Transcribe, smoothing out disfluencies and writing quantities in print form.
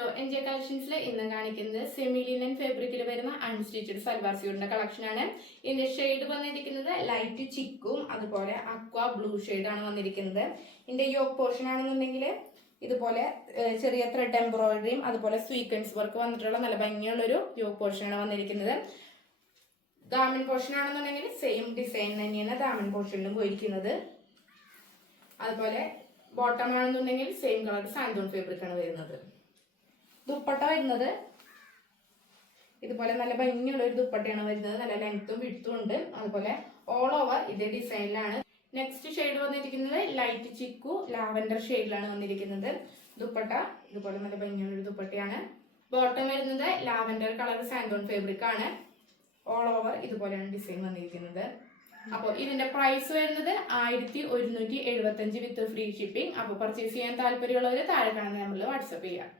Hello, NJ കളക്ഷൻസിൽ ഇന്ന് കാണിക്കുന്നത് semi linen ഫാബ്രിക്കിൽ വരുന്ന അൺസ്റ്റിച്ചഡ് സൽവാർ സ്യൂട്ടിന്റെ കളക്ഷൻ ആണ്. ഇതിന്റെ ഷെയ്ഡ് വന്നിരിക്കുന്നത് ലൈറ്റ് ചിക്കും അതുപോലെ അക്വ ബ്ലൂ ഷെയ്ഡാണ് വന്നിരിക്കുന്നത്. ഇതിന്റെ യോക്ക് പോർഷൻ ആണെന്നുണ്ടെങ്കിൽ ഇതുപോലെ ചെറിയ ത്രെഡ് എംബ്രോയിഡറിയും അതുപോലെ സ്വീക്വൻസ് വർക്ക് വന്നിട്ടുള്ള നല്ല ഭംഗിയുള്ള ഒരു യോക്ക് പോർഷൻ ആണ് വന്നിരിക്കുന്നത്. ദാമൻ പോർഷൻ ആണെന്നുണ്ടെങ്കിൽ സെയിം ഡിസൈൻ തന്നെയാണ് ദാമൻ പോർഷനിലും പോയിരിക്കുന്നത്. അതുപോലെ ബോട്ടം ആണെന്നുണ്ടെങ്കിൽ സെയിം കളർ സാൻഡോൺ ഫാബ്രിക് ആണ് വരുന്നത്. ദുപ്പട്ട വരുന്നത് ഇതുപോലെ നല്ല ഭംഗിയുള്ള ഒരു ദുപ്പട്ടയാണ് വരുന്നത്. നല്ല ലെങ്ത്തും വിഡ്ത്തും ഉണ്ട്. അതുപോലെ ഓൾ ഓവർ ഇതേ ഡിസൈനിലാണ്. നെക്സ്റ്റ് ഷെയ്ഡ് വന്നിരിക്കുന്നത് ലൈറ്റ് ചിക്കു ലാവൻഡർ ഷെയ്ഡിലാണ് വന്നിരിക്കുന്നത്. ദുപ്പട്ട ഇതുപോലെ നല്ല ഭംഗിയുള്ള ഒരു ദുപ്പട്ടയാണ്. ബോട്ടം വരുന്നത് ലാവൻഡർ കളർ സാൻഡോൺ ഫാബ്രിക് ആണ്. ഓൾ ഓവർ ഇതുപോലെയാണ് ഡിസൈൻ വന്നിരിക്കുന്നത്. അപ്പോൾ ഇതിന്റെ പ്രൈസ് വരുന്നത് 1175 വിത്ത് ഫ്രീ ഷിപ്പിംഗ്. അപ്പോൾ പർച്ചേസ് ചെയ്യാൻ താല്പര്യമുള്ളവർ താഴെ കാണുന്ന നമ്പറിൽ വാട്സപ്പ് ചെയ്യാം.